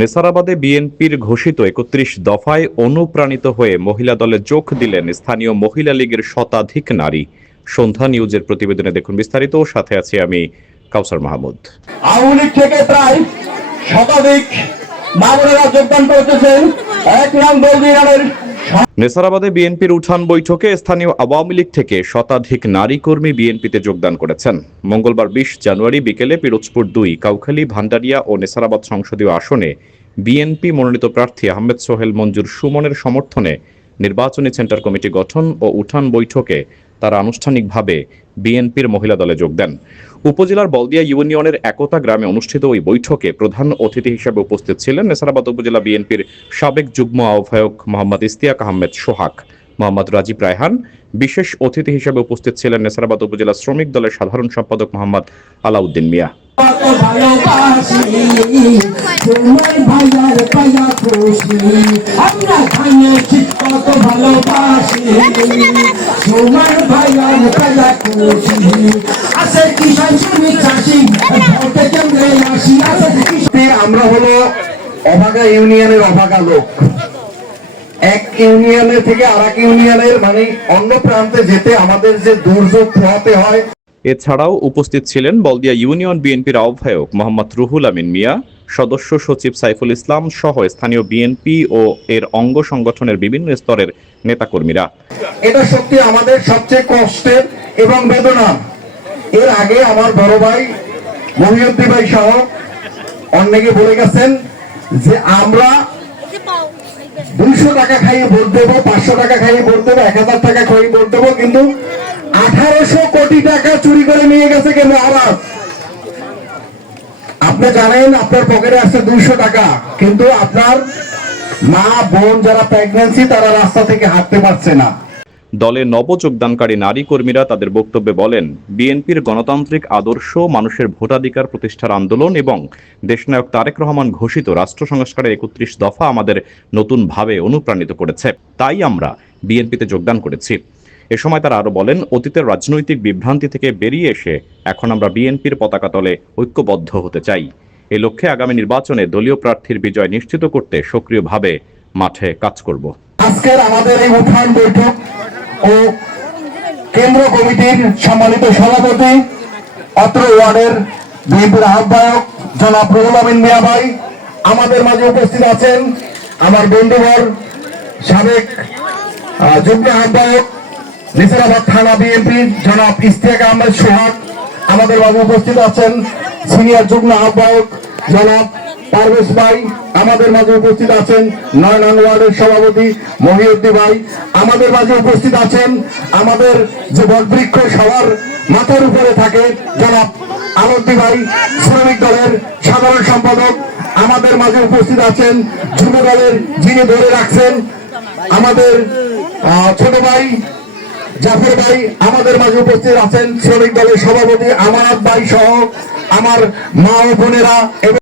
নেসারাবাদে বিএনপির ঘোষিত ৩১ দফায় অনুপ্রাণিত হয়ে মহিলা দলে যোগ দিলেন স্থানীয় মহিলা লীগের শতাধিক নারী। সন্ধ্যা নিউজের প্রতিবেদনে দেখুন বিস্তারিত। সাথে আছি আমি কাউসার মাহমুদ। আওয়ামী লীগ থেকে প্রায় শতাধিক মামুনেরা যোগদান করতেছেন। এক নং বলদিরানের নেসারাবাদে বিএনপির উঠান বৈঠকে স্থানীয় আওয়ামী লীগ থেকে শতাধিক নারী কর্মী বিএনপিতে যোগদান করেছেন। মঙ্গলবার ২০ জানুয়ারি বিকেলে পিরোজপুর ২, কাউখালী, ভান্ডারিয়া ও নেসারাবাদ সংসদীয় আসনে বিএনপি মনোনীত প্রার্থী আহমেদ সোহেল মঞ্জুর সুমনের সমর্থনে নির্বাচনী সেন্টার কমিটি গঠন ও উঠান বৈঠকে তারা আনুষ্ঠানিকভাবে বিএনপির মহিলা দলে যোগ দেন। উপজেলার বলদিয়া ইউনিয়নের একতা গ্রামে অনুষ্ঠিত ওই বৈঠকে প্রধান অতিথি হিসেবে উপস্থিত ছিলেন নেসারাবাদ উপজেলা বিএনপির সাবেক যুগ্ম আহ্বায়ক মোহাম্মদ ইশতিয়াক আহমেদ সোহাগ, মোহাম্মদ রাজীব রায়হান। বিশেষ অতিথি হিসেবে উপস্থিত ছিলেন নেসারাবাদ উপজেলা শ্রমিক দলের সাধারণ সম্পাদক মোহাম্মদ আলাউদ্দিন মিয়া। আমরা হলো অভাগা ইউনিয়নের অভাগা লোক। এক ইউনিয়নের থেকে আরেক ইউনিয়নের মানে অন্য প্রান্তে যেতে আমাদের যে দুর্যোগ পোহাতে হয়। এছাড়াও উপস্থিত ছিলেন বলদিয়া ইউনিয়ন বিএনপির আহ্বায়ক মোহাম্মদ রুহুল আমিন মিয়া, সদস্য সচিব সাইফুল ইসলাম সহ স্থানীয় বিএনপি ও এর অঙ্গ সংগঠনের বিভিন্ন স্তরের নেতাকর্মীরা। এটা সত্যি আমাদের সবচেয়ে কষ্টের এবং বেদনা। এর আগে আমার বড় ভাই মহিউদ্দিন ভাই সহ অনেকে বলে গেছেন যে আমরা 200 টাকা খাইয়ে ভোট দেবো, 500 টাকা খাইয়ে ভোট দেবো, 1000 টাকা খাইয়ে ভোট দেবো, কিন্তু 1800 কোটি টাকা চুরি করে নিয়ে গেছে কে? মহারাজ। আপনি জানেন আপনার পকেটে আছে 200 টাকা, কিন্তু আপনার মা বোন যারা প্রেগন্যান্সি তারা রাস্তা থেকে হাঁটতে পারছে না। দলে নবযোগদানকারী নারী কর্মীরা তাদের বক্তব্যে বলেন, বিএনপির গণতান্ত্রিক আদর্শ, মানুষের ভোটাধিকার প্রতিষ্ঠার আন্দোলন এবং দেশনায়ক তারেক রহমান ঘোষিত রাষ্ট্র সংস্কারের ৩১ দফা আমাদের নতুনভাবে অনুপ্রাণিত করেছে। তাই আমরা বিএনপিতে যোগদান করেছি। এ সময় তারা আরো বলেন, অতীতের রাজনৈতিক বিভ্রান্তি থেকে বেরিয়ে এসে এখন আমরা বিএনপির পতাকা তলে ঐক্যবদ্ধ হতে চাই। এই লক্ষ্যে আগামী নির্বাচনে দলীয় প্রার্থীর বিজয় নিশ্চিত করতে সক্রিয়ভাবে মাঠে কাজ করব। আজকের আমাদের এই উঠান বৈঠক ও কেন্দ্র কমিটির সম্মানিত সভাপতি, অত্র ওয়ার্ডের বিএনপির আহ্বায়ক জনাব রুহুল আমিন মিয়া ভাই আমাদের মাঝে উপস্থিত আছেন। আমার বন্ধুবর সাবেক যুগ্ম আহ্বায়ক নেসারাবাদ থানা বিএনপি জনাব ইশতিয়াক আহমেদ সোহাগ আমাদের মাঝে উপস্থিত আছেন। সিনিয়র যুগ্ম আহ্বায়ক জনাব পারভেজ ভাই আমাদের মাঝে উপস্থিত আছেন। ৯ নং ওয়ার্ডের সভাপতি মহিউদ্দিন ভাই আমাদের মাঝে উপস্থিত আছেন। আমাদের যে বটবৃক্ষ সবার মাথার উপরে থাকে জনাব আলাউদ্দিন ভাই শ্রমিক দলের সাধারণ সম্পাদক আমাদের মাঝে উপস্থিত আছেন। যুব দলের যিনি ধরে রাখছেন আমাদের ছোট ভাই জাফর ভাই আমাদের মাঝে উপস্থিত আছেন। শ্রমিক দলের সভাপতি আমানত ভাই সহ আমার মা ও বোনেরা।